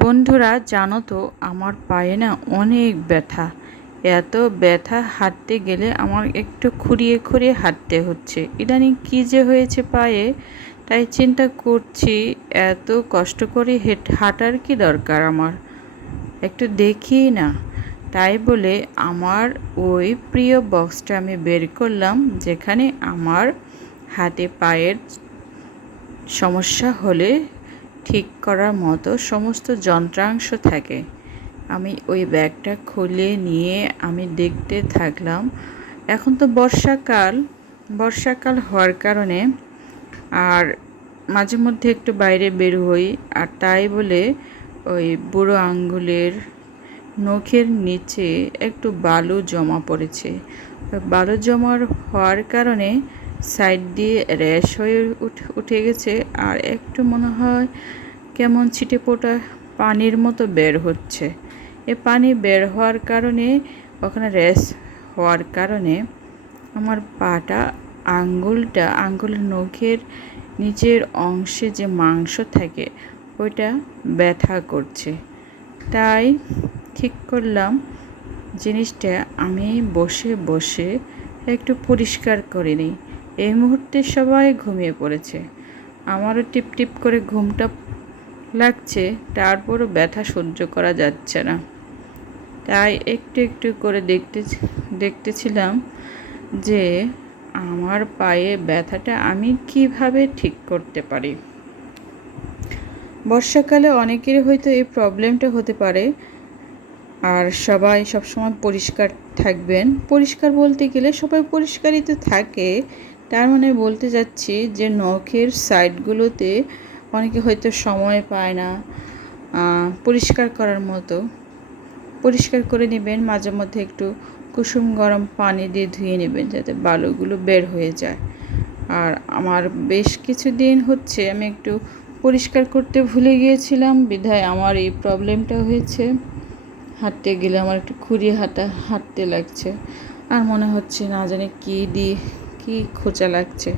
বন্ধুরা, জানো তো আমার পায়ে না অনেক ব্যথা। এত ব্যথা, হাঁটতে গেলে আমার একটু খুঁড়িয়ে খুঁড়িয়ে হাঁটতে হচ্ছে। ইদানিং কী যে হয়েছে পায়ে, তাই চিন্তা করছি এত কষ্ট করে হাঁটার কি দরকার আমার, একটু দেখি না। তাই বলে আমার ওই প্রিয় বক্সটা আমি বের করলাম, যেখানে আমার হাতে পায়ের সমস্যা হলে ঠিক করার মতো সমস্ত যন্ত্রাংশ থাকে। আমি ওই ব্যাগটা খুলে নিয়ে আমি দেখতে থাকলাম। এখন তো বর্ষাকাল হওয়ার কারণে আর মাঝে মধ্যে একটু বাইরে বের হই, আর তাই বলে ওই বুড়ো আঙ্গুলের নখের নিচে একটু বালু জমা পড়েছে। বালু হওয়ার কারণে সাইড দিয়ে র্যাশ হয়ে উঠে গেছে, আর একটু মনে হয় কেমন ছিটে ফোটা পানির মতো বের হচ্ছে। এ পানি বের হওয়ার কারণে, ওখানে র্যাশ হওয়ার কারণে আমার পাটা, আঙ্গুলের নখের নিচের অংশে যে মাংস থাকে ওইটা ব্যথা করছে। তাই ঠিক করলাম জিনিসটা আমি বসে বসে একটু পরিষ্কার করে নিই। এই মুহূর্তে সবাই ঘুমিয়ে পড়েছে, আমারও টিপ টিপ করে ঘুমটা লাগছে, তারপরও ব্যথা সহ্য করা যাচ্ছে না। তাই একটু একটু করে দেখতেছিলাম যে আমার পায়ে ব্যথাটা আমি কিভাবে ঠিক করতে পারি। বর্ষাকালে অনেকেরই হয়তো এই প্রবলেমটা হতে পারে, আর সবাই সবসময় পরিষ্কার থাকবেন। পরিষ্কার বলতে গেলে সবাই পরিষ্কারই তো থাকে, তার মানে বলতে যাচ্ছি যে নখের সাইডগুলোতে অনেকে হয়তো সময় পায় না পরিষ্কার করার মতো। পরিষ্কার করে নেবেন, মাঝে মধ্যে একটু কুসুম গরম পানি দিয়ে ধুয়ে নেবেন যাতে বালুগুলো বের হয়ে যায়। আর আমার বেশ কিছুদিন হচ্ছে আমি একটু পরিষ্কার করতে ভুলে গিয়েছিলাম, বিধায় আমার এই প্রবলেমটা হয়েছে। হাঁটতে গেলে আমার একটু খুঁড়িয়ে হাঁটতে লাগছে, আর মনে হচ্ছে না জানি কি খোঁচা লাগছে।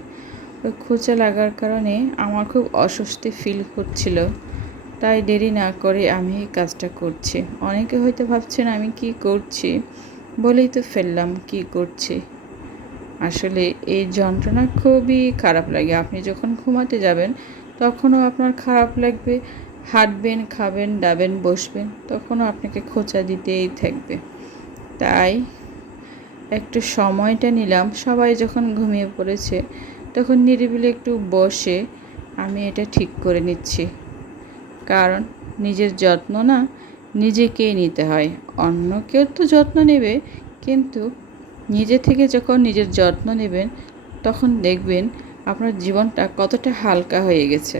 ওই খোঁচা লাগার কারণে আমার খুব অস্বস্তি ফিল হচ্ছিল। তাই দেরি না করে আমি এই কাজটা করছি। অনেকে হয়তো ভাবছেন আমি কি করছি, বলেই তো ফেললাম কি করছি। আসলে এই যন্ত্রণা খুবই খারাপ লাগে। আপনি যখন ঘুমাতে যাবেন তখনও আপনার খারাপ লাগবে, হাঁটবেন, খাবেন, দাবেন, বসবেন, তখনও আপনাকে খোঁচা দিতেই থাকবে। তাই একটু সময়টা নিলাম, সবাই যখন ঘুমিয়ে পড়েছে তখন নিরিবিলি একটু বসে আমি এটা ঠিক করে নিচ্ছি। কারণ নিজের যত্ন না নিজেকেই নিতে হয়। অন্য কেউ তো যত্ন নেবে, কিন্তু নিজে থেকে যখন নিজের যত্ন নেবেন তখন দেখবেন আপনার জীবনটা কতটা হালকা হয়ে গেছে।